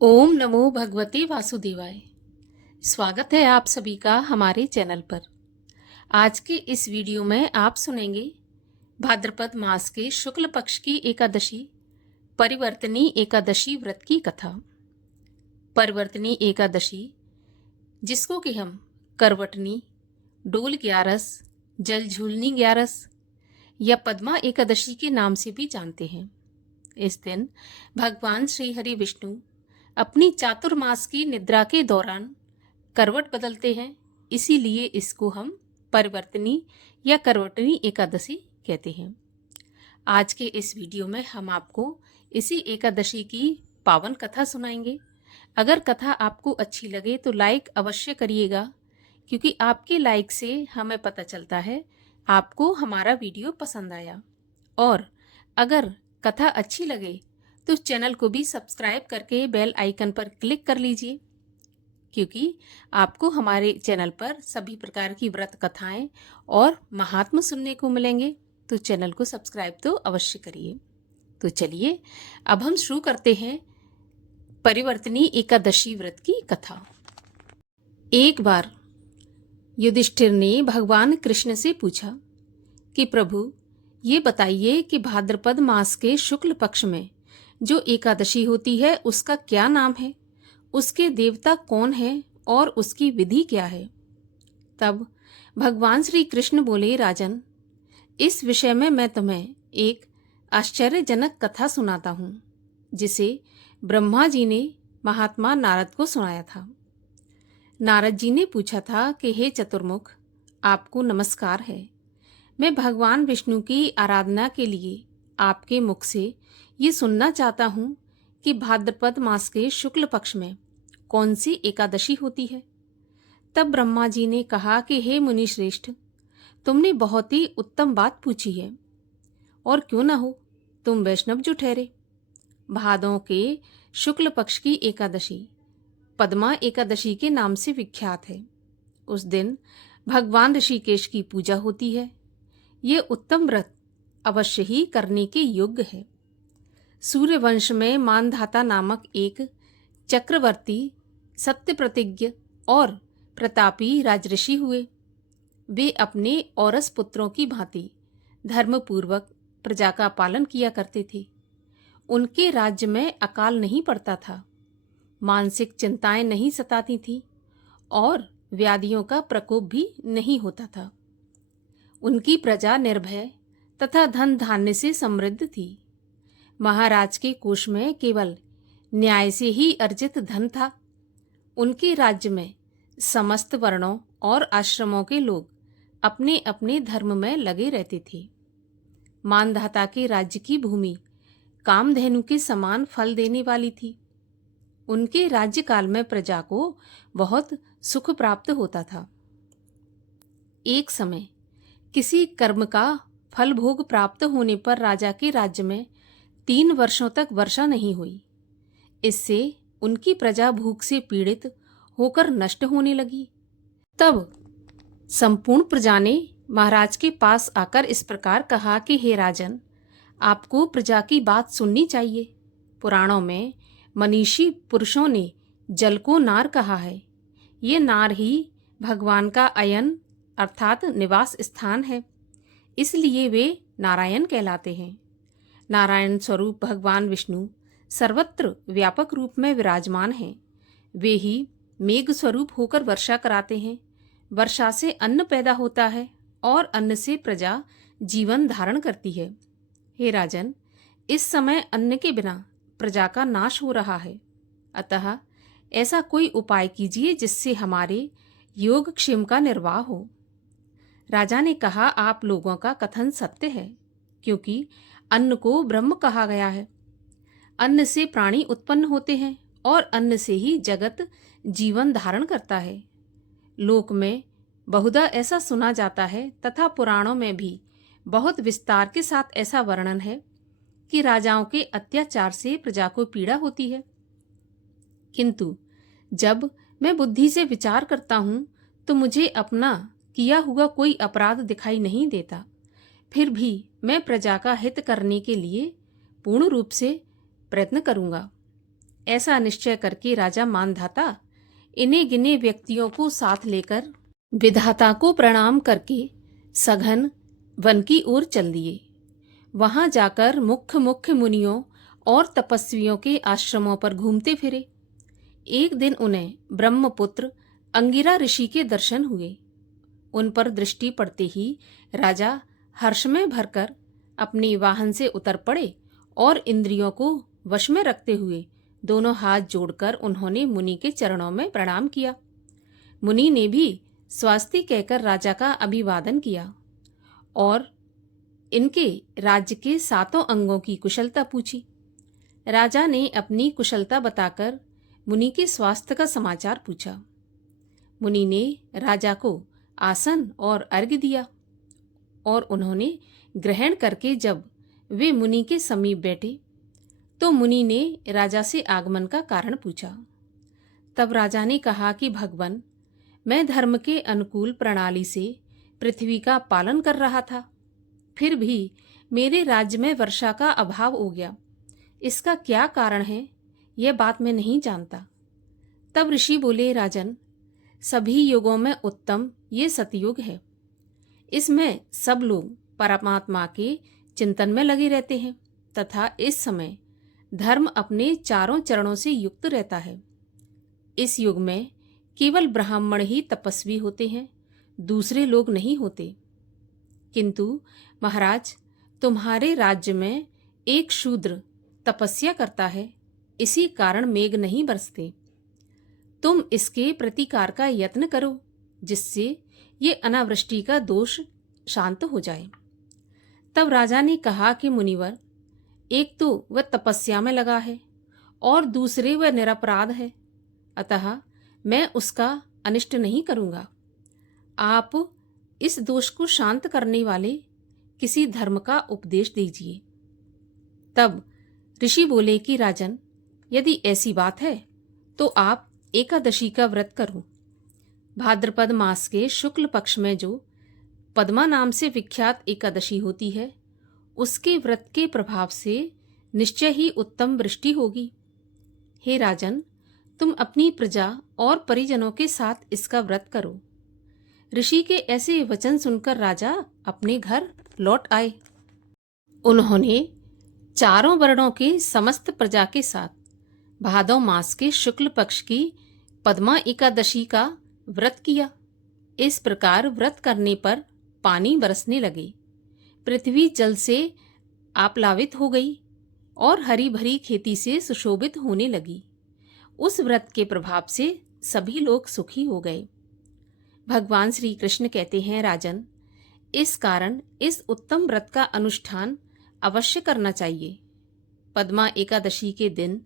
ओम नमो भगवते वासुदेवाय। स्वागत है आप सभी का हमारे चैनल पर। आज के इस वीडियो में आप सुनेंगे भाद्रपद मास के शुक्ल पक्ष की एकादशी परिवर्तनी एकादशी व्रत की कथा। परिवर्तनी एकादशी, जिसको कि हम करवटनी, डोल ग्यारस, जल झूलनी ग्यारस या पद्मा एकादशी के नाम से भी जानते हैं। इस दिन भगवान श्री हरि विष्णु अपनी चातुर्मास की निद्रा के दौरान करवट बदलते हैं, इसीलिए इसको हम परिवर्तनी या करवटनी एकादशी कहते हैं। आज के इस वीडियो में हम आपको इसी एकादशी की पावन कथा सुनाएंगे। अगर कथा आपको अच्छी लगे तो लाइक अवश्य करिएगा, क्योंकि आपके लाइक से हमें पता चलता है आपको हमारा वीडियो पसंद आया। और अगर कथा अच्छी लगे तो चैनल को भी सब्सक्राइब करके बेल आइकन पर क्लिक कर लीजिए, क्योंकि आपको हमारे चैनल पर सभी प्रकार की व्रत कथाएं और महात्म सुनने को मिलेंगे। तो चैनल को सब्सक्राइब तो अवश्य करिए। तो चलिए अब हम शुरू करते हैं परिवर्तनी एकादशी व्रत की कथा। एक बार युधिष्ठिर ने भगवान कृष्ण से पूछा कि प्रभु, ये बताइए कि भाद्रपद मास के शुक्ल पक्ष में जो एकादशी होती है उसका क्या नाम है, उसके देवता कौन है और उसकी विधि क्या है। तब भगवान श्री कृष्ण बोले, राजन, इस विषय में मैं तुम्हें एक आश्चर्यजनक कथा सुनाता हूँ, जिसे ब्रह्मा जी ने महात्मा नारद को सुनाया था। नारद जी ने पूछा था कि हे चतुर्मुख, आपको नमस्कार है। मैं भगवान विष्णु की आराधना के लिए आपके मुख से ये सुनना चाहता हूँ कि भाद्रपद मास के शुक्ल पक्ष में कौन सी एकादशी होती है। तब ब्रह्मा जी ने कहा कि हे मुनि श्रेष्ठ, तुमने बहुत ही उत्तम बात पूछी है, और क्यों न हो, तुम वैष्णव जो ठहरे। भादों के शुक्ल पक्ष की एकादशी पद्मा एकादशी के नाम से विख्यात है। उस दिन भगवान ऋषिकेश की पूजा होती है। ये उत्तम व्रत अवश्य ही करने के योग्य है। सूर्यवंश में मानधाता नामक एक चक्रवर्ती, सत्य प्रतिज्ञ और प्रतापी राजऋषि हुए। वे अपने औरस पुत्रों की भांति धर्मपूर्वक प्रजा का पालन किया करते थे। उनके राज्य में अकाल नहीं पड़ता था, मानसिक चिंताएं नहीं सताती थीं और व्याधियों का प्रकोप भी नहीं होता था। उनकी प्रजा निर्भय तथा धन धान्य से समृद्ध थी। महाराज के कोष में केवल न्याय से ही अर्जित धन था। उनके राज्य में समस्त वर्णों और आश्रमों के लोग अपने अपने धर्म में लगे रहते थे। मानधाता के राज्य की भूमि कामधेनु के समान फल देने वाली थी। उनके राज्यकाल में प्रजा को बहुत सुख प्राप्त होता था। एक समय किसी कर्म का फल भोग प्राप्त होने पर राजा के राज्य में 3 वर्षों तक वर्षा नहीं हुई। इससे उनकी प्रजा भूख से पीड़ित होकर नष्ट होने लगी। तब संपूर्ण प्रजा ने महाराज के पास आकर इस प्रकार कहा कि हे राजन, आपको प्रजा की बात सुननी चाहिए। पुराणों में मनीषी पुरुषों ने जल को नार कहा है। ये नार ही भगवान का अयन अर्थात निवास स्थान है, इसलिए वे नारायण कहलाते हैं। नारायण स्वरूप भगवान विष्णु सर्वत्र व्यापक रूप में विराजमान हैं। वे ही मेघ स्वरूप होकर वर्षा कराते हैं। वर्षा से अन्न पैदा होता है और अन्न से प्रजा जीवन धारण करती है। हे राजन, इस समय अन्न के बिना प्रजा का नाश हो रहा है, अतः ऐसा कोई उपाय कीजिए जिससे हमारे योगक्षेम का निर्वाह हो। राजा ने कहा, आप लोगों का कथन सत्य है, क्योंकि अन्न को ब्रह्म कहा गया है। अन्न से प्राणी उत्पन्न होते हैं और अन्न से ही जगत जीवन धारण करता है। लोक में बहुधा ऐसा सुना जाता है तथा पुराणों में भी बहुत विस्तार के साथ ऐसा वर्णन है कि राजाओं के अत्याचार से प्रजा को पीड़ा होती है। किंतु जब मैं बुद्धि से विचार करता हूँ तो मुझे अपना किया हुआ कोई अपराध दिखाई नहीं देता। फिर भी मैं प्रजा का हित करने के लिए पूर्ण रूप से प्रयत्न करूँगा। ऐसा निश्चय करके राजा मानधाता इन्हें गिने व्यक्तियों को साथ लेकर विधाता को प्रणाम करके सघन वन की ओर चल दिए। वहां जाकर मुख्य मुख्य मुनियों और तपस्वियों के आश्रमों पर घूमते फिरे। एक दिन उन्हें ब्रह्मपुत्र अंगिरा ऋषि के दर्शन हुए। उन पर दृष्टि पड़ते ही राजा हर्ष में भरकर अपनी वाहन से उतर पड़े और इंद्रियों को वश में रखते हुए दोनों हाथ जोड़कर उन्होंने मुनि के चरणों में प्रणाम किया। मुनि ने भी स्वास्ति कहकर राजा का अभिवादन किया और इनके राज्य के 7 अंगों की कुशलता पूछी। राजा ने अपनी कुशलता बताकर मुनि के स्वास्थ्य का समाचार पूछा। मुनि ने राजा को आसन और अर्घ्य दिया और उन्होंने ग्रहण करके जब वे मुनि के समीप बैठे तो मुनि ने राजा से आगमन का कारण पूछा। तब राजा ने कहा कि भगवान, मैं धर्म के अनुकूल प्रणाली से पृथ्वी का पालन कर रहा था, फिर भी मेरे राज्य में वर्षा का अभाव हो गया। इसका क्या कारण है, यह बात मैं नहीं जानता। तब ऋषि बोले, राजन, सभी युगों में उत्तम ये सतयुग है। इसमें सब लोग परमात्मा के चिंतन में लगे रहते हैं तथा इस समय धर्म अपने चारों चरणों से युक्त रहता है। इस युग में केवल ब्राह्मण ही तपस्वी होते हैं, दूसरे लोग नहीं होते। किंतु महाराज, तुम्हारे राज्य में एक शूद्र तपस्या करता है, इसी कारण मेघ नहीं बरसते। तुम इसके प्रतिकार का यत्न करो, जिससे ये अनावृष्टि का दोष शांत हो जाए। तब राजा ने कहा कि मुनिवर, एक तो वह तपस्या में लगा है और दूसरे वह निरपराध है, अतः मैं उसका अनिष्ट नहीं करूंगा। आप इस दोष को शांत करने वाले किसी धर्म का उपदेश दीजिए। तब ऋषि बोले कि राजन, यदि ऐसी बात है तो आप एकादशी का व्रत करो। भाद्रपद मास के शुक्ल पक्ष में जो पद्मा नाम से विख्यात एकादशी होती है, उसके व्रत के प्रभाव से निश्चय ही उत्तम वृष्टि होगी। हे राजन, तुम अपनी प्रजा और परिजनों के साथ इसका व्रत करो। ऋषि के ऐसे वचन सुनकर राजा अपने घर लौट आए। उन्होंने चारों वर्णों के समस्त प्रजा के साथ भादौ मास के शुक्ल पक्ष की पद्मा एकादशी का व्रत किया। इस प्रकार व्रत करने पर पानी बरसने लगे, पृथ्वी जल से आप्लावित हो गई और हरी भरी खेती से सुशोभित होने लगी। उस व्रत के प्रभाव से सभी लोग सुखी हो गए। भगवान श्री कृष्ण कहते हैं, राजन, इस कारण इस उत्तम व्रत का अनुष्ठान अवश्य करना चाहिए। पद्मा एकादशी के दिन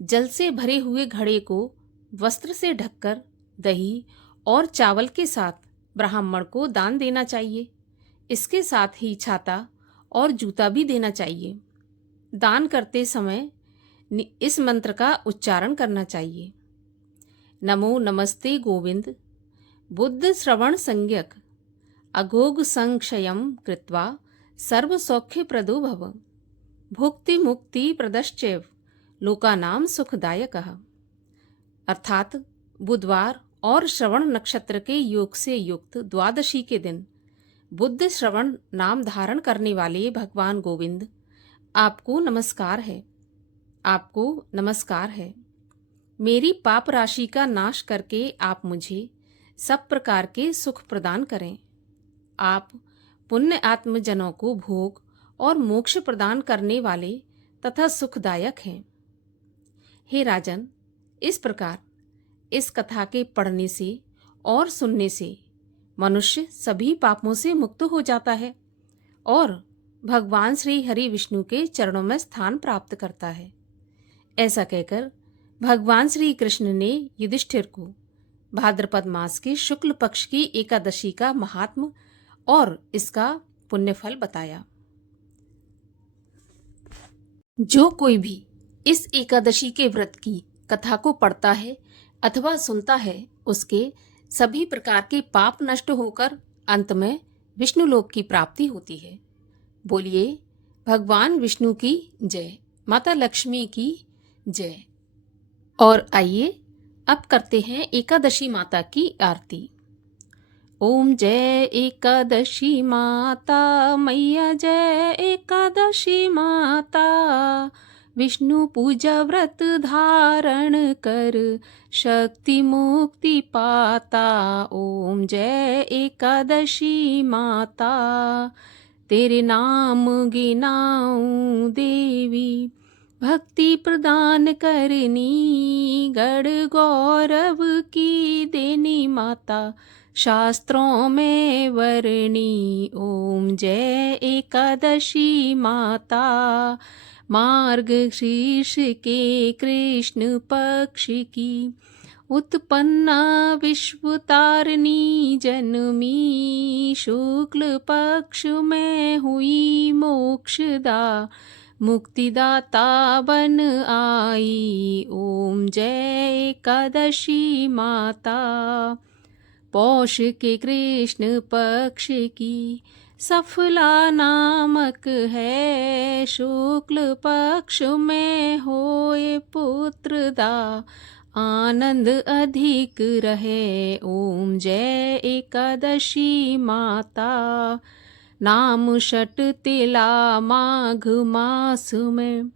जल से भरे हुए घड़े को वस्त्र से ढककर दही और चावल के साथ ब्राह्मण को दान देना चाहिए। इसके साथ ही छाता और जूता भी देना चाहिए। दान करते समय इस मंत्र का उच्चारण करना चाहिए। नमो नमस्ते गोविंद, बुद्ध श्रवण संज्ञक, अघोग संक्षयम कृत्वा सर्व सौख्य प्रदो भव, भुक्ति मुक्ति प्रदश्चैव लोकानाम सुखदायकः। अर्थात बुधवार और श्रवण नक्षत्र के योग से युक्त द्वादशी के दिन बुद्ध श्रवण नाम धारण करने वाले भगवान गोविंद, आपको नमस्कार है, आपको नमस्कार है। मेरी पाप राशि का नाश करके आप मुझे सब प्रकार के सुख प्रदान करें। आप पुण्य आत्मजनों को भोग और मोक्ष प्रदान करने वाले तथा सुखदायक हैं। हे राजन, इस प्रकार इस कथा के पढ़ने से और सुनने से मनुष्य सभी पापों से मुक्त हो जाता है और भगवान श्री हरि विष्णु के चरणों में स्थान प्राप्त करता है। ऐसा कहकर भगवान श्री कृष्ण ने युधिष्ठिर को भाद्रपद मास के शुक्ल पक्ष की एकादशी का महात्म और इसका पुण्यफल बताया। जो कोई भी इस एकादशी के व्रत की कथा को पढ़ता है अथवा सुनता है, उसके सभी प्रकार के पाप नष्ट होकर अंत में विष्णुलोक की प्राप्ति होती है। बोलिए भगवान विष्णु की जय, माता लक्ष्मी की जय। और आइए अब करते हैं एकादशी माता की आरती। ओम जय एकादशी माता मैया, जय एकादशी माता। विष्णु पूजा व्रत धारण कर, शक्ति मुक्ति पाता। ओम जय एकादशी माता, तेरे नाम गिनाऊं देवी, भक्ति प्रदान करनी। गढ़ गौरव की देनी माता, शास्त्रों में वर्णी। ओम जय एकादशी माता, मार्ग शीर्ष के कृष्ण पक्ष की उत्पन्ना विश्व तारिणी जन्मी। शुक्ल पक्ष में हुई मोक्षदा, मुक्तिदाता बन आई। ओम जय एकादशी माता, पौष के कृष्ण पक्ष की सफला नामक है। शुक्ल पक्ष में होए पुत्रदा, आनंद अधिक रहे। ओम जय एकादशी माता, नाम षट तिला माघ मास में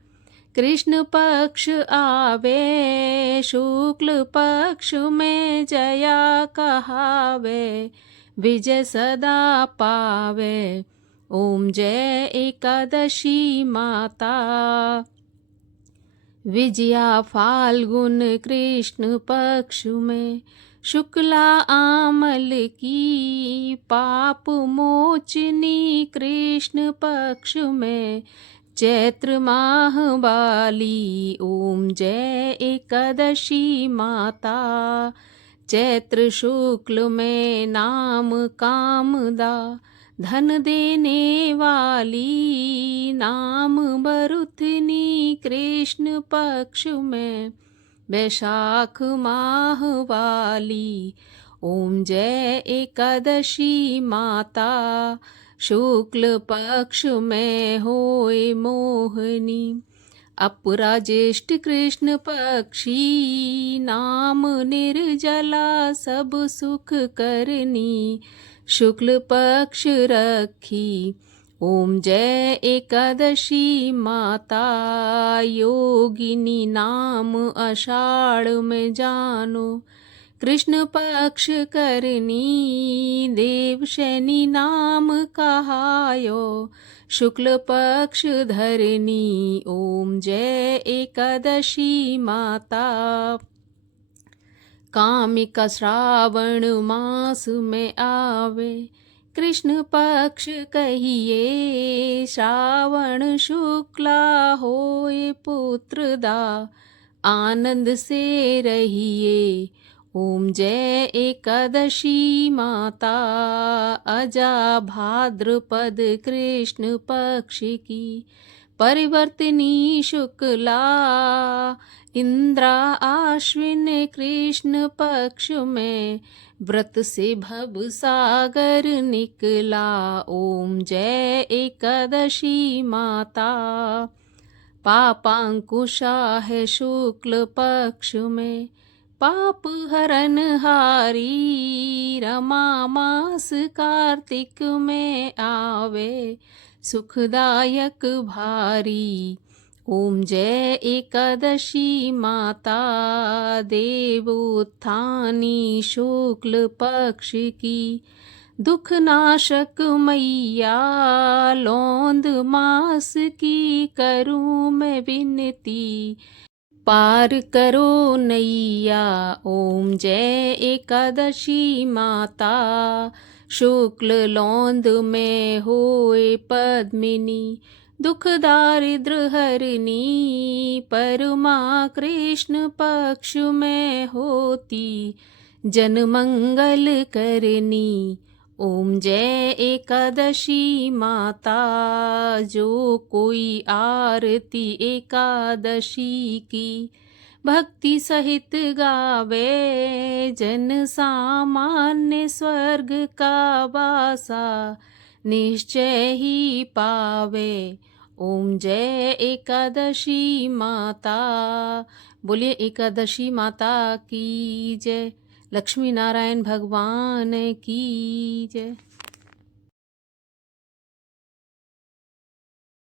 कृष्ण पक्ष आवे। शुक्ल पक्ष में जया कहावे, विजय सदा पावे। ओम जय एकादशी माता, विजया फाल्गुन कृष्ण पक्ष में शुक्ला आमल की। पाप मोचनी कृष्ण पक्ष में चैत्र माह वाली। ओम जय एकादशी माता, चैत्र शुक्ल में नाम कामदा, धन देने वाली। नाम बरुथनी कृष्ण पक्ष में वैशाख माह वाली। ओम जय एकादशी माता, शुक्ल पक्ष में होए मोहनी। अपरा ज्येष्ठ कृष्ण पक्षी, नाम निर्जला सब सुख करनी। शुक्ल पक्ष रखी। ओम जय एकादशी माता, योगिनी नाम आषाढ़ में जानो। कृष्ण पक्ष करनी, देव शनि नाम कहायो। शुक्ल पक्ष धरनी। ओम जय एकादशी माता, कामिका श्रावण मास में आवे। कृष्ण पक्ष कहिए, श्रावण शुक्ला होए पुत्रदा, आनंद से रहिए। ओम जय एकादशी माता, अजा भाद्रपद कृष्ण पक्ष की परिवर्तनी शुक्ला। इंद्रा आश्विन कृष्ण पक्ष में व्रत से भव सागर निकला। ओम जय एकादशी माता, पापांकुशा है शुक्ल पक्ष में पाप हरन हारी। रमा मास कार्तिक में आवे, सुखदायक भारी। ओम जय एकादशी माता, देवोत्थानी शुक्ल पक्ष की दुख नाशक मैया। लौंद मास की करूं मैं विनती, पार करो नैया। ओम जय एकादशी माता, शुक्ल लौंद में होए पद्मिनी। दुख दारिद्र हरनी, परमा कृष्ण पक्ष में होती। जन मंगल करनी। ओम जय एकादशी माता, जो कोई आरती एकादशी की भक्ति सहित गावे। जन सामान्य स्वर्ग का वासा निश्चय ही पावे। ओम जय एकादशी माता, बोलिए एकादशी माता की जय, लक्ष्मी नारायण भगवान की जय।